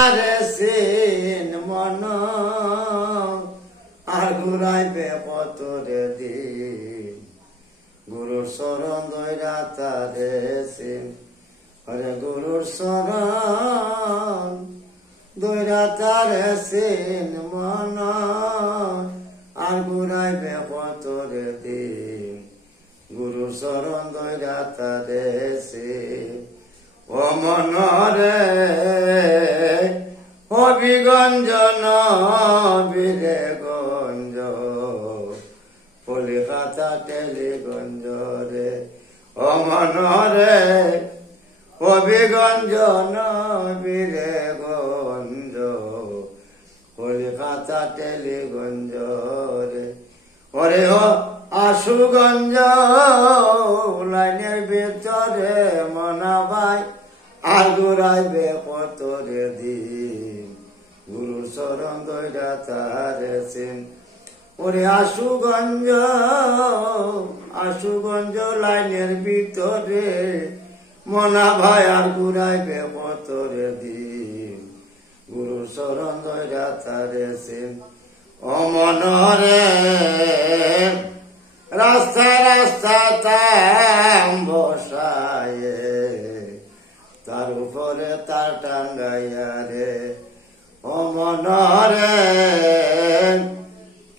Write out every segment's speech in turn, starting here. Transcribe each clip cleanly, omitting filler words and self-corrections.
Scene মন আগুরাইবে পতরে দিন গুরুর শরণ দৈরা তারে সিন হরে গুরুর শরণ দৈরা তারে সিন মন আগুরাইবে পতরে দিন গুরুর শরণ দৈরা তারে সিন ও মনরে হবিগঞ্জন বীরে গঞ্জ কলিকাতা টেলিগঞ্জ রে ও মনরে হবিগঞ্জন বীরে গঞ্জ কলিকাতা টেলিগঞ্জ রে ওরে ও আশুগঞ্জ লাইনের ভিতরে মনাবাই আগুরাইবে পতরে দিন গুরুর শরণ দৈরা তারে সিন ওরে আশুগঞ্জ লাইনের ভিতরে মনা ভাই আগুরাইবে পতরে দিন গুরুর শরণ দৈরা তারে সিন ও মনরে রাস্তা রাস্তা তাম বসায়ে তার উপরে তার টাঙ্গাইয়া রে ও মনরে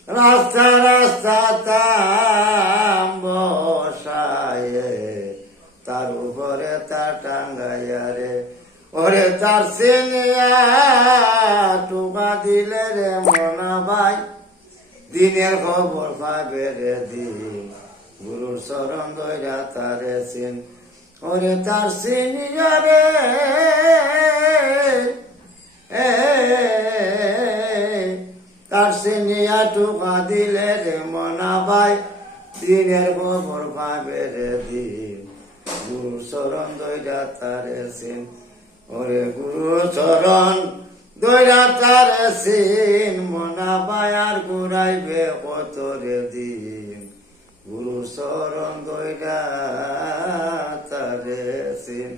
রাস্তা রাস্তা তাম বসায়ে তার উপরে তার টাঙ্গাইয়া রে ওরে তার সিনিয়া টুকা দিলে রে মনা ভাই দিনের খবর পাবে রে দিন গুরুর শরণ দৈরা তারে সিন ওরে তার সিনিয়া রে তার সিনিয়া টুকা দিলে রে মনা ভাই দিনের খবর পাবে রে দিন গুরুর শরণ দৈরা তারে সিন ওরে গুরুর শরণ দৈরা তারে সিন মনা ভাই আর ঘুরাইবে পতরে দিন গুরু শরণ দৈরা তারে সিন।